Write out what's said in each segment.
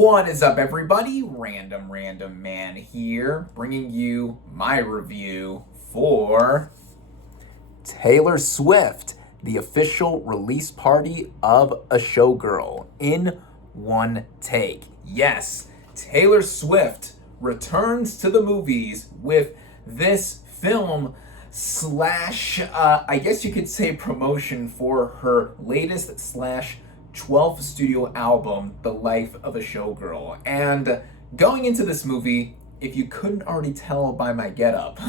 What is up, everybody? Random Random Man here, bringing you my review for Taylor Swift, the official release party of A Showgirl in one take. Yes, Taylor Swift returns to the movies with this film slash, I guess you could say, promotion for her latest slash 12th studio album, The Life of a Showgirl. And going into this movie, if you couldn't already tell by my getup,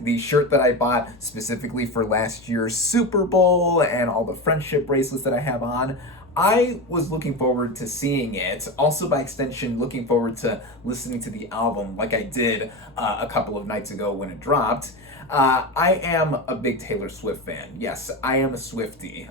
the shirt that I bought specifically for last year's Super Bowl and all the friendship bracelets that I have on, I was looking forward to seeing it. Also, by extension, looking forward to listening to the album like I did a couple of nights ago when it dropped. I am a big Taylor Swift fan. Yes, I am a Swiftie.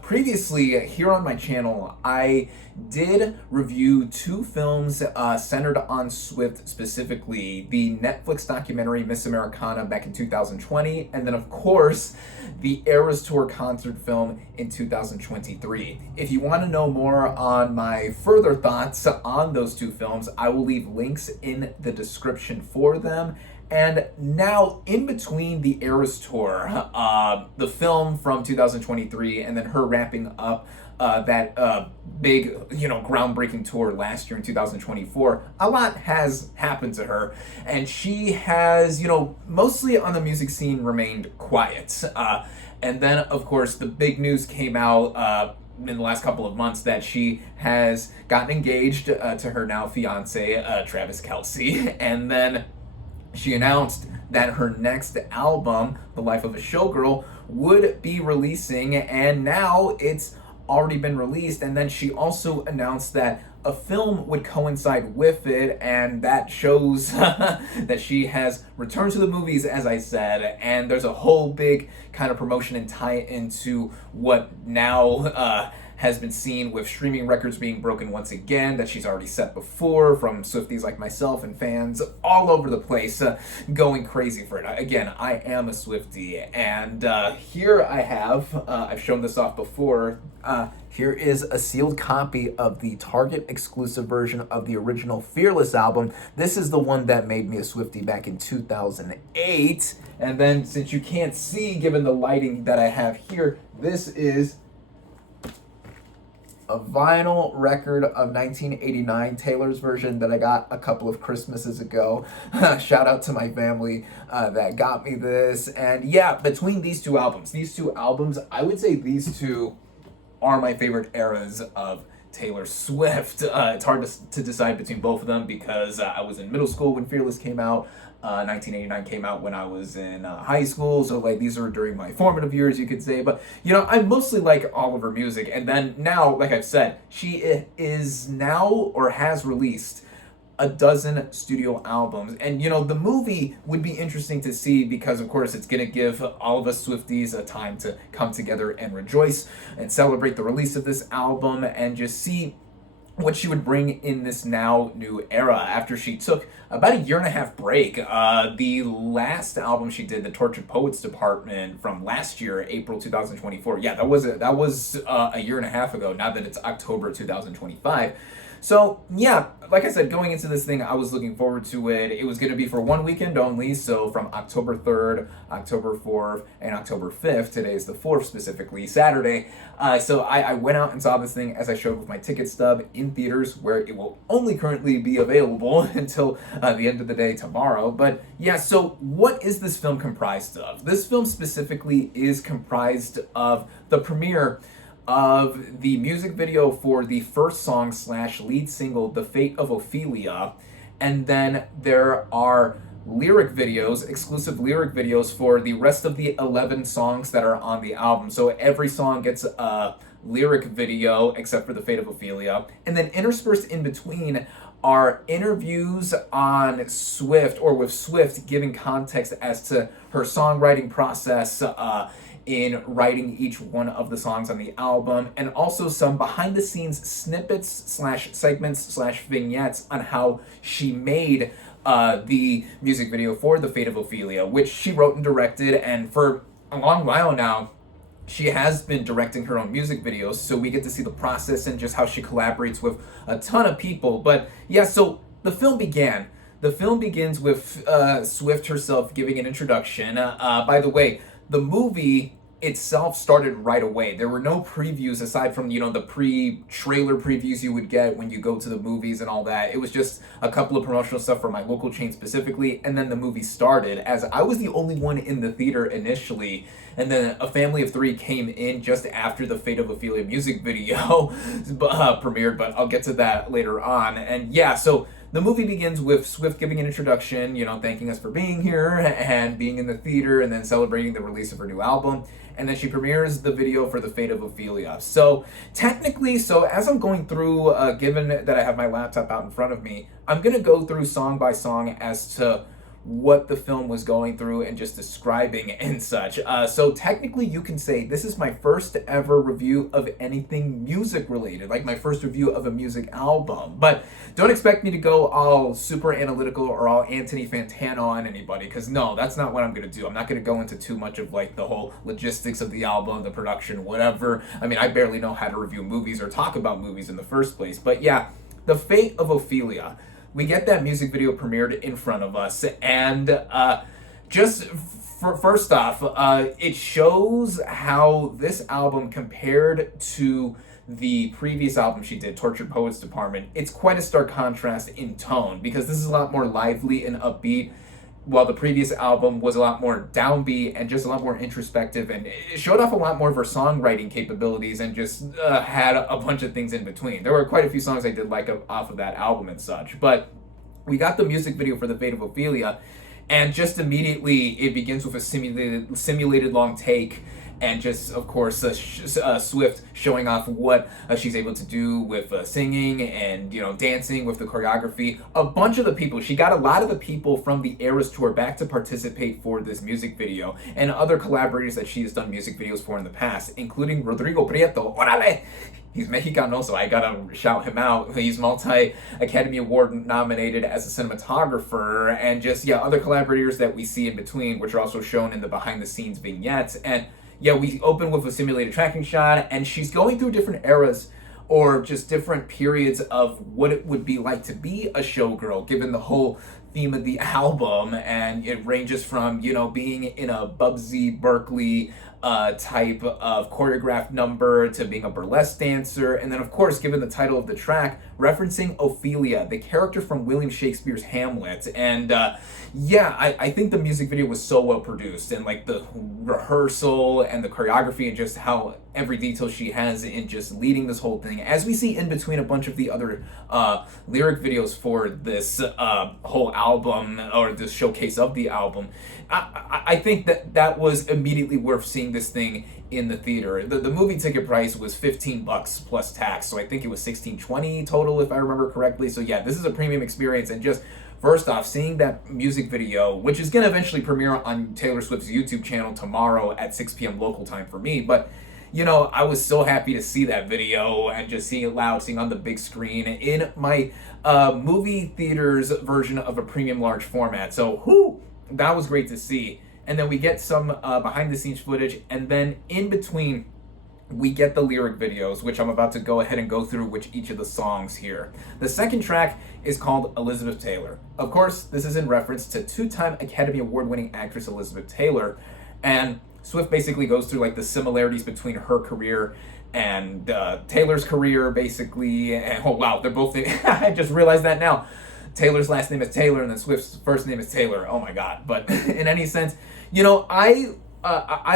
Previously, here on my channel, I did review two films centered on Swift specifically. The Netflix documentary Miss Americana back in 2020, and then of course, the Eras Tour concert film in 2023. If you want to know more on my further thoughts on those two films, I will leave links in the description for them. And now, in between the Eras Tour, the film from 2023, and then her wrapping up that big, groundbreaking tour last year in 2024, a lot has happened to her. And she has, mostly on the music scene, remained quiet. And then, of course, the big news came out in the last couple of months that she has gotten engaged to her now fiance, Travis Kelce. And then she announced that her next album, The Life of a Showgirl, would be releasing, and now it's already been released. And then she also announced that a film would coincide with it, and that shows that she has returned to the movies, as I said, and there's a whole big kind of promotion and tie into what now has been seen with streaming records being broken once again, that she's already set before, from Swifties like myself and fans all over the place going crazy for it. Again, I am a Swiftie, and here I have, I've shown this off before, here is a sealed copy of the Target exclusive version of the original Fearless album. This is the one that made me a Swiftie back in 2008. And then, since you can't see given the lighting that I have here, this is a vinyl record of 1989, Taylor's version that I got a couple of Christmases ago. Shout out to my family that got me this. And yeah, between these two albums, I would say these two are my favorite eras of Taylor Swift. It's hard to decide between both of them because I was in middle school when Fearless came out. 1989 came out when I was in high school, so these are during my formative years, you could say. But I mostly like all of her music, and then now, like I've said, she is now or has released a dozen studio albums. And the movie would be interesting to see because, of course, it's gonna give all of us Swifties a time to come together and rejoice and celebrate the release of this album and just see what she would bring in this now new era after she took about a 1.5 year break. The last album she did, the Tortured Poets Department, from last year, April 2024. Yeah, that was a 1.5 years ago, now that it's October 2025. So yeah, like I said, going into this thing, I was looking forward to it. It was going to be for one weekend only, so from October 3rd, October 4th, and October 5th. Today is the 4th specifically, Saturday. So I went out and saw this thing, as I showed with my ticket stub, in theaters, where it will only currently be available until the end of the day tomorrow. But yeah, so what is this film comprised of? This film specifically is comprised of the premiere of the music video for the first song slash lead single, The Fate of Ophelia, and then there are exclusive lyric videos for the rest of the 11 songs that are on the album. So every song gets a lyric video except for The Fate of Ophelia, and then interspersed in between are interviews on Swift, or with Swift, giving context as to her songwriting process, in writing each one of the songs on the album, and also some behind the scenes snippets slash segments slash vignettes on how she made the music video for The Fate of Ophelia, which she wrote and directed, and for a long while now she has been directing her own music videos, so we get to see the process and just how she collaborates with a ton of people. But yeah, so the film began. The film begins with Swift herself giving an introduction. By the way, the movie itself started right away. There were no previews aside from, the pre-trailer previews you would get when you go to the movies and all that. It was just a couple of promotional stuff for my local chain specifically, and then the movie started, as I was the only one in the theater initially, and then a family of three came in just after the Fate of Ophelia music video premiered, but I'll get to that later on. And yeah, so the movie begins with Swift giving an introduction, thanking us for being here and being in the theater, and then celebrating the release of her new album. And then she premieres the video for the Fate of Ophelia. So technically, as I'm going through, given that I have my laptop out in front of me, I'm going to go through song by song as to what the film was going through and just describing and such. So technically you can say this is my first ever review of anything music related, like my first review of a music album. But don't expect me to go all super analytical or all Anthony Fantano on anybody, because no, that's not what I'm going to do. I'm not going to go into too much of like the whole logistics of the album, the production, whatever. I mean, I barely know how to review movies or talk about movies in the first place. But yeah, the Fate of Ophelia. We get that music video premiered in front of us, and first off, it shows how this album compared to the previous album she did, Tortured Poets Department. It's quite a stark contrast in tone, because this is a lot more lively and upbeat, while the previous album was a lot more downbeat and just a lot more introspective, and it showed off a lot more of her songwriting capabilities and just had a bunch of things in between. There were quite a few songs I did like off of that album and such, but we got the music video for the Fate of Ophelia, and just immediately it begins with a simulated long take, and just, of course, Swift showing off what she's able to do with singing and, dancing with the choreography. A bunch of the people, she got a lot of the people from the Eras Tour back to participate for this music video, and other collaborators that she has done music videos for in the past, including Rodrigo Prieto. Orale! He's Mexicano, so I gotta shout him out. He's multi-Academy Award nominated as a cinematographer, and just, other collaborators that we see in between, which are also shown in the behind-the-scenes vignettes. And yeah, we open with a simulated tracking shot, and she's going through different eras or just different periods of what it would be like to be a showgirl, given the whole theme of the album. And it ranges from, being in a Bubsy Berkeley type of choreographed number to being a burlesque dancer. And then, of course, given the title of the track, referencing Ophelia, the character from William Shakespeare's Hamlet. And I think the music video was so well produced, and like the rehearsal and the choreography and just how every detail she has in just leading this whole thing, as we see in between a bunch of the other lyric videos for this whole album, or this showcase of the album. I think that was immediately worth seeing this thing in the theater. The movie ticket price was $15 plus tax, so I think it was $16.20 total if I remember correctly. So yeah, this is a premium experience, and just first off, seeing that music video, which is going to eventually premiere on Taylor Swift's YouTube channel tomorrow at 6 p.m. local time for me, but I was so happy to see that video and just seeing it loud, seeing on the big screen in my movie theater's version of a premium large format. So that was great to see. And then we get some behind the scenes footage, and then in between we get the lyric videos, which I'm about to go ahead and go through each of the songs here. The second track is called Elizabeth Taylor. Of course, this is in reference to two-time Academy Award-winning actress Elizabeth Taylor, and Swift basically goes through like the similarities between her career and Taylor's career, basically. And oh wow, they're both I just realized that now. Taylor's last name is Taylor, and then Swift's first name is Taylor. Oh my god. But in any sense, I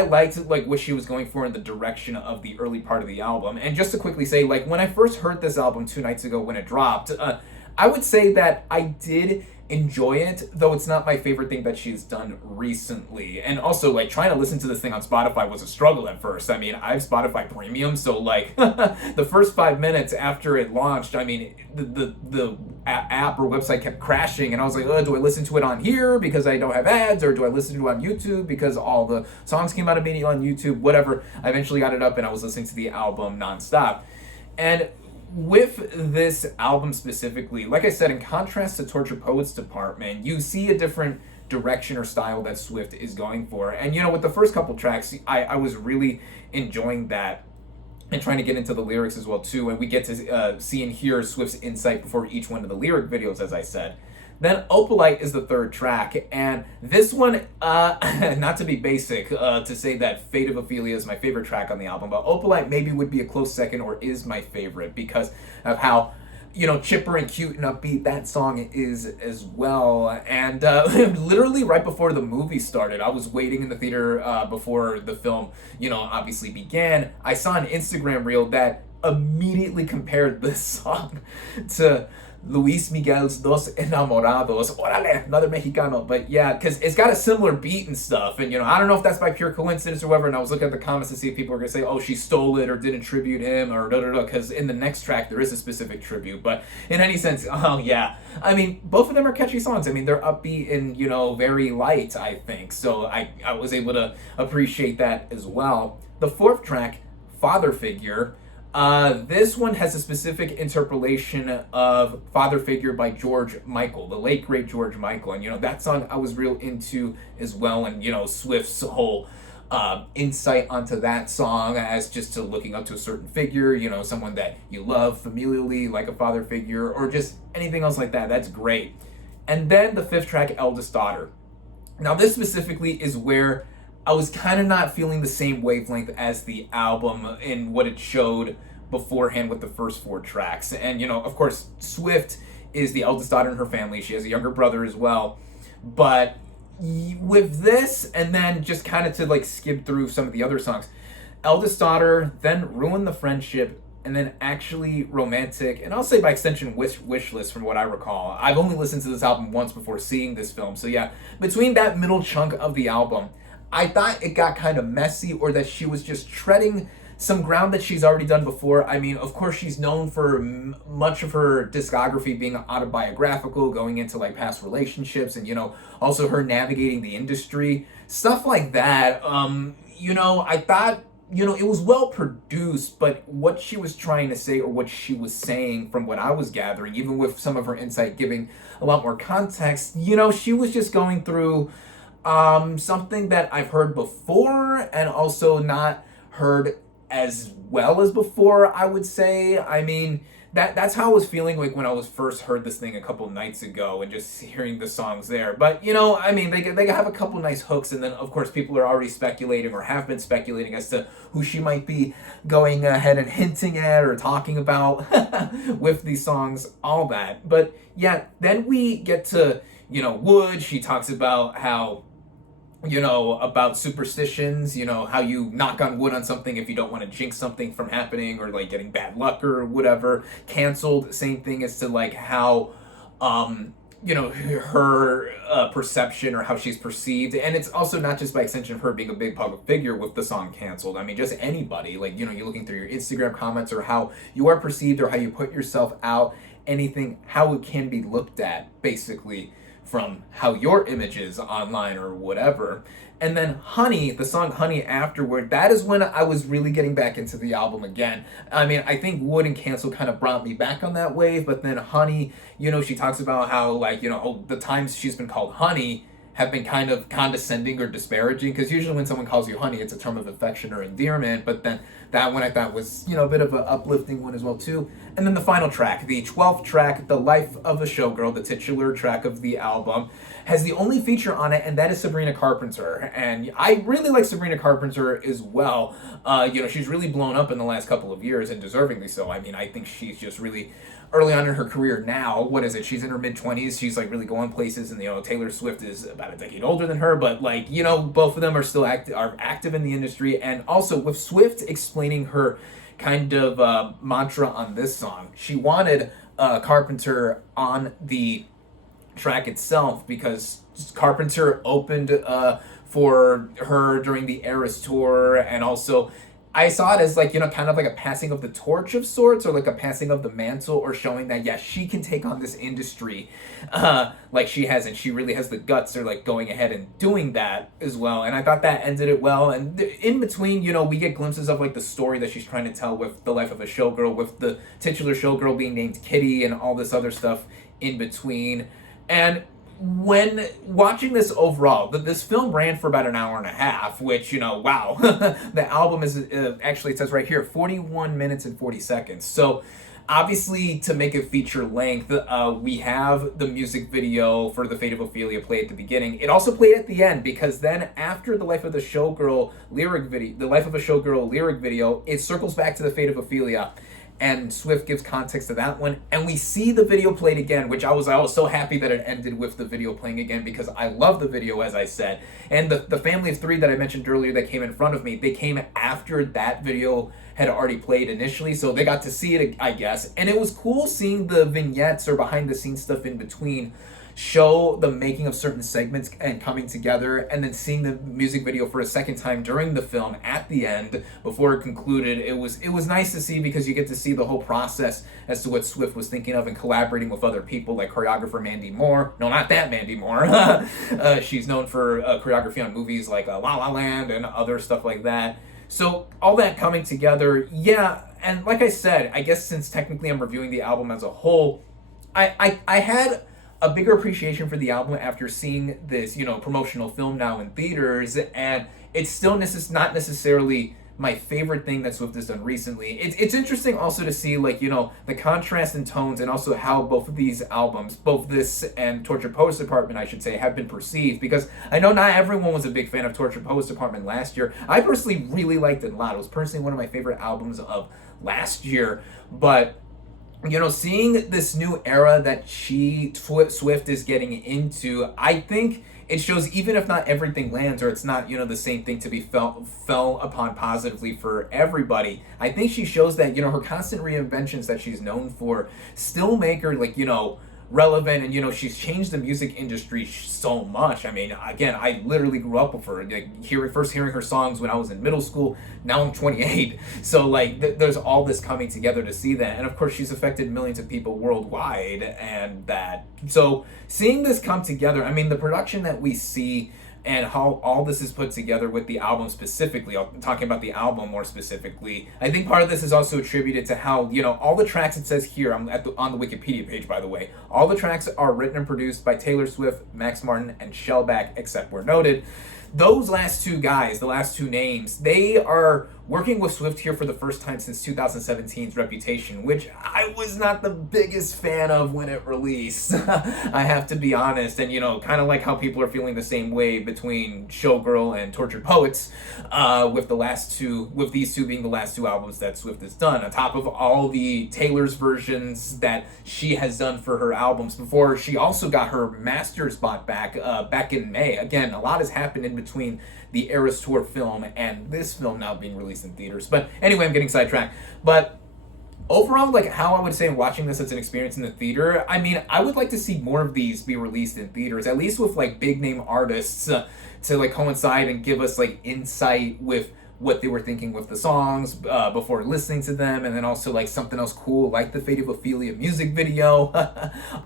liked what she was going for in the direction of the early part of the album. And just to quickly say, when I first heard this album 2 nights ago when it dropped, I would say that I did enjoy it, though it's not my favorite thing that she's done recently. And also, trying to listen to this thing on Spotify was a struggle at first. I mean, I have Spotify Premium, so the first 5 minutes after it launched, I mean, the app or website kept crashing, and I was like, do I listen to it on here because I don't have ads, or do I listen to it on YouTube because all the songs came out immediately on YouTube? Whatever. I eventually got it up, and I was listening to the album nonstop. And with this album specifically, like I said, in contrast to Tortured Poets Department, you see a different direction or style that Swift is going for. And, you know, with the first couple tracks, I was really enjoying that and trying to get into the lyrics as well, too. And we get to see and hear Swift's insight before each one of the lyric videos, as I said. Then Opalite is the third track, and this one, not to be basic, to say that Fate of Ophelia is my favorite track on the album, but Opalite maybe would be a close second or is my favorite because of how, you know, chipper and cute and upbeat that song is as well. And literally right before the movie started, I was waiting in the theater before the film, you know, obviously began. I saw an Instagram reel that immediately compared this song to Luis Miguel's Dos Enamorados. Orale, another Mexicano. But yeah, because it's got a similar beat and stuff. And, you know, I don't know if that's by pure coincidence or whatever. And I was looking at the comments to see if people were going to say, oh, she stole it or didn't tribute him or da-da-da. Because in the next track, there is a specific tribute. But in any sense, oh, yeah. I mean, both of them are catchy songs. I mean, they're upbeat and, you know, very light, I think. So I was able to appreciate that as well. The fourth track, Father Figure. This one has a specific interpolation of Father Figure by George Michael, the late great George Michael. And, you know, that song I was real into as well. And, you know, Swift's whole insight onto that song as just to looking up to a certain figure, you know, someone that you love familially, like a father figure, or just anything else like that. That's great. And then the fifth track, Eldest Daughter. Now, this specifically is where I was kind of not feeling the same wavelength as the album in what it showed beforehand with the first four tracks. And, you know, of course, Swift is the eldest daughter in her family. She has a younger brother as well. But with this, and then just kind of to like skip through some of the other songs, Eldest Daughter, then Ruin the Friendship, and then Actually Romantic, and I'll say by extension Wish List from what I recall. I've only listened to this album once before seeing this film. So yeah, between that middle chunk of the album, I thought it got kind of messy, or that she was just treading some ground that she's already done before. I mean, of course, she's known for much of her discography being autobiographical, going into like past relationships, and, you know, also her navigating the industry, stuff like that. You know, I thought, you know, it was well produced, but what she was trying to say, or what she was saying from what I was gathering, even with some of her insight giving a lot more context, you know, she was just going through something that I've heard before and also not heard as well as before, I would say. I mean, that's how I was feeling like when I was first heard this thing a couple nights ago and just hearing the songs there. But, you know, I mean, they have a couple nice hooks, and then, of course, people are already speculating or have been speculating as to who she might be going ahead and hinting at or talking about with these songs, all that. But, yeah, then we get to, you know, Wood. She talks about how, you know, about superstitions, you know, how you knock on wood on something if you don't want to jinx something from happening or like getting bad luck or whatever. Canceled, same thing as to like how, you know, her perception or how she's perceived. And it's also not just by extension of her being a big public figure with the song Canceled. I mean, just anybody, like, you know, you're looking through your Instagram comments or how you are perceived or how you put yourself out, anything, how it can be looked at, basically, from how your image is online or whatever. And then Honey, the song Honey afterward, that is when I was really getting back into the album again. I mean, I think Wood and Cancel kind of brought me back on that wave, but then Honey, you know, she talks about how, like, you know, the times she's been called honey have been kind of condescending or disparaging, because usually when someone calls you honey, it's a term of affection or endearment, but then that one I thought was, you know, a bit of an uplifting one as well, too. And then the final track, the 12th track, The Life of a Showgirl, the titular track of the album, has the only feature on it, and that is Sabrina Carpenter. And I really like Sabrina Carpenter as well. You know, she's really blown up in the last couple of years, and deservingly so. I mean, I think she's just really early on in her career now. What is it? She's in her mid-20s. She's, like, really going places, and, you know, Taylor Swift is about a decade older than her, but, like, you know, both of them are still active in the industry. And also, with Swift explaining her kind of mantra on this song, she wanted Carpenter on the track itself because Carpenter opened for her during the Eras tour, and also I saw it as, like, you know, kind of like a passing of the torch of sorts, or like a passing of the mantle, or showing that, yeah, she can take on this industry like she has, and she really has the guts or like going ahead and doing that as well. And I thought that ended it well. And in between, you know, we get glimpses of like the story that she's trying to tell with The Life of a Showgirl, with the titular showgirl being named Kitty and all this other stuff in between. And when watching this overall, this film ran for about an hour and a half, which, wow. The album is, actually, it says right here, 41 minutes and 40 seconds. So, obviously, to make it feature length, we have the music video for The Fate of Ophelia play at the beginning. It also played at the end, because then after the Life of a Showgirl lyric video, it circles back to The Fate of Ophelia. And Swift gives context to that one, and we see the video played again, which I was so happy that it ended with the video playing again, because I love the video, as I said. And the family of three that I mentioned earlier that came in front of me, they came after that video had already played initially, so they got to see it, I guess. And it was cool seeing the vignettes or behind the scenes stuff in between show the making of certain segments and coming together, and then seeing the music video for a second time during the film at the end before it concluded. It was nice to see, because you get to see the whole process as to what Swift was thinking of and collaborating with other people like choreographer Mandy Moore. No, not that Mandy Moore. She's known for choreography on movies like La La Land and other stuff like that. So all that coming together, yeah. And like I said, I guess since technically I'm reviewing the album as a whole, I had a bigger appreciation for the album after seeing this, promotional film now in theaters, and it's still not necessarily my favorite thing that Swift has done recently. It's interesting also to see, like, the contrast in tones, and also how both of these albums, both this and Tortured Poets Department, I should say, have been perceived, because I know not everyone was a big fan of Tortured Poets Department last year. I personally really liked it a lot. It was personally one of my favorite albums of last year, but seeing this new era that Swift is getting into, I think it shows, even if not everything lands, or it's not, the same thing to be fell upon positively for everybody, I think she shows that, her constant reinventions that she's known for still make her, like, relevant, and she's changed the music industry so much. I mean, again, I literally grew up with her, like, first hearing her songs when I was in middle school. Now I'm 28, so like there's all this coming together to see that, and of course she's affected millions of people worldwide, and that, so seeing this come together, I mean, the production that we see and how all this is put together with the album specifically, I'm talking about the album more specifically, I think part of this is also attributed to how, all the tracks, it says here, I'm on the Wikipedia page, by the way, all the tracks are written and produced by Taylor Swift, Max Martin, and Shellback, except where noted. Those last two guys, the last two names, they are working with Swift here for the first time since 2017's Reputation, which I was not the biggest fan of when it released. I have to be honest, and kind of like how people are feeling the same way between Showgirl and Tortured Poets, with these two being the last two albums that Swift has done, on top of all the Taylor's versions that she has done for her albums before. She also got her master spot back in May. Again, a lot has happened in between the Eras Tour film and this film now being released in theaters. But anyway, I'm getting sidetracked. But overall, like, how I would say watching this as an experience in the theater, I mean, I would like to see more of these be released in theaters, at least with like big name artists to like coincide and give us like insight with what they were thinking with the songs before listening to them, and then also like something else cool like the Fate of Ophelia music video,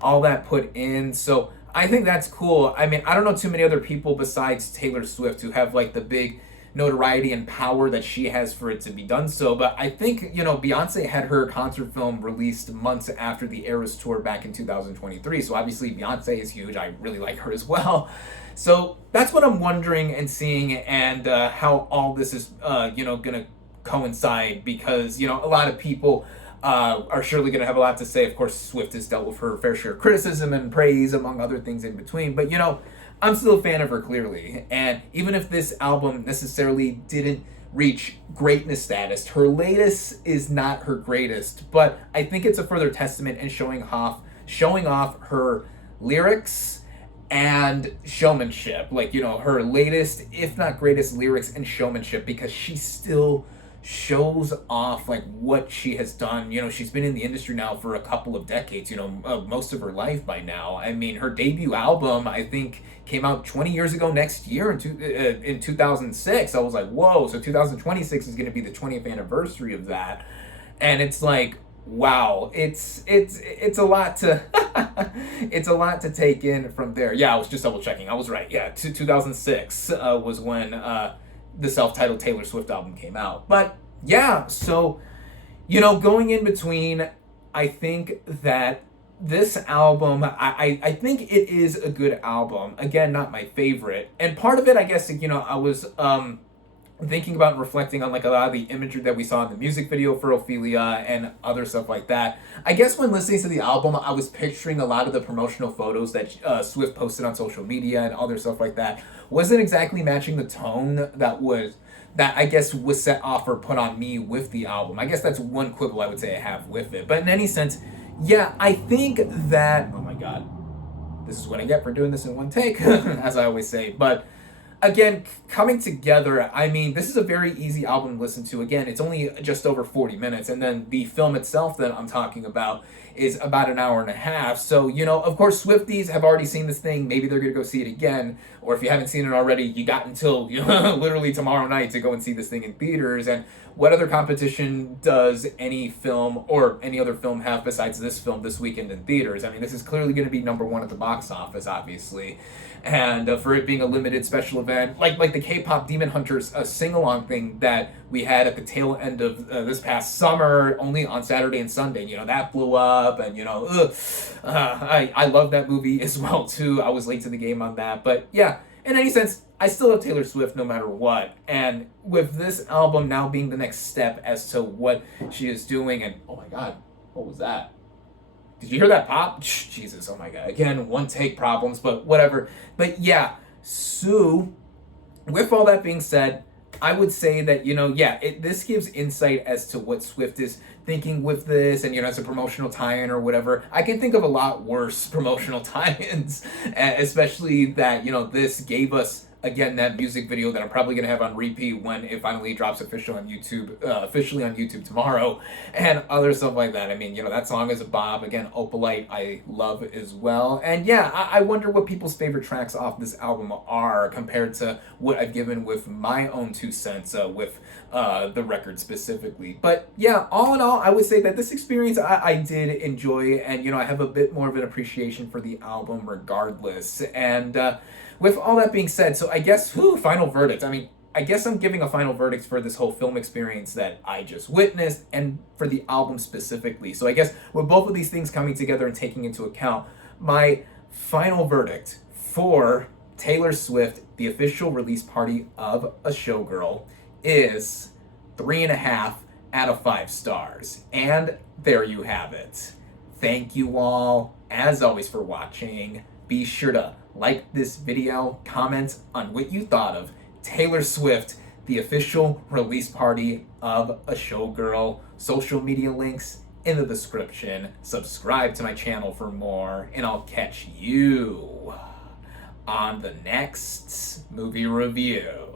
all that put in. So I think that's cool. I mean, I don't know too many other people besides Taylor Swift who have like the big notoriety and power that she has for it to be done so, but I think, Beyonce had her concert film released months after the Eras Tour back in 2023, so obviously Beyonce is huge. I really like her as well. So that's what I'm wondering and seeing, and how all this is, gonna coincide, because, a lot of people are surely going to have a lot to say. Of course, Swift has dealt with her fair share of criticism and praise, among other things in between. But, I'm still a fan of her, clearly. And even if this album necessarily didn't reach greatness status, her latest is not her greatest. But I think it's a further testament in showing off her lyrics and showmanship. Like, her latest, if not greatest, lyrics and showmanship, because she still shows off like what she has done. She's been in the industry now for a couple of decades, most of her life by now. I mean, her debut album, I think, came out 20 years ago next year in 2006. I was like, whoa, so 2026 is going to be the 20th anniversary of that. And it's like, wow, it's a lot to it's a lot to take in from there. Yeah, I was just double checking. I was right. Yeah, 2006 was when the self-titled Taylor Swift album came out. But yeah, so, going in between, I think that this album, I think it is a good album. Again, not my favorite. And part of it, I guess, I was thinking about and reflecting on like a lot of the imagery that we saw in the music video for Ophelia and other stuff like that. I guess when listening to the album, I was picturing a lot of the promotional photos that Swift posted on social media and other stuff like that wasn't exactly matching the tone that I guess was set off or put on me with the album. I guess that's one quibble I would say I have with it. But in any sense, yeah, I think that, oh my god, this is what I get for doing this in one take, as I always say. But again, coming together, I mean, this is a very easy album to listen to. Again, it's only just over 40 minutes, and then the film itself that I'm talking about is about an hour and a half. So, of course, Swifties have already seen this thing. Maybe they're going to go see it again. Or if you haven't seen it already, you got until literally tomorrow night to go and see this thing in theaters. And what other competition does any film or any other film have besides this film this weekend in theaters? I mean, this is clearly going to be number one at the box office, obviously. And for it being a limited special event, like the K-pop Demon Hunters sing-along thing that we had at the tail end of this past summer, only on Saturday and Sunday, that blew up, and I love that movie as well too. I was late to the game on that, but yeah, in any sense, I still love Taylor Swift no matter what. And with this album now being the next step as to what she is doing, and oh my god, what was that? Did you hear that pop? Jesus, oh my god. Again, one take problems, but whatever. But yeah, so with all that being said, I would say that, this gives insight as to what Swift is thinking with this, and, as a promotional tie-in or whatever. I can think of a lot worse promotional tie-ins, especially that, this gave us, again, that music video that I'm probably going to have on repeat when it finally drops officially on YouTube tomorrow, and other stuff like that. I mean, that song is a bop. Again, Opalite, I love as well. And yeah, I wonder what people's favorite tracks off this album are compared to what I've given with my own 2 cents with the record specifically. But yeah, all in all, I would say that this experience I did enjoy, and I have a bit more of an appreciation for the album regardless. And with all that being said, so I guess, final verdict. I mean, I guess I'm giving a final verdict for this whole film experience that I just witnessed and for the album specifically. So I guess with both of these things coming together and taking into account, my final verdict for Taylor Swift, the official release party of A Showgirl, is 3.5 out of 5 stars. And there you have it. Thank you all, as always, for watching. Be sure to like this video, comment on what you thought of Taylor Swift, the official release party of A Showgirl. Social media links in the description. Subscribe to my channel for more, and I'll catch you on the next movie review.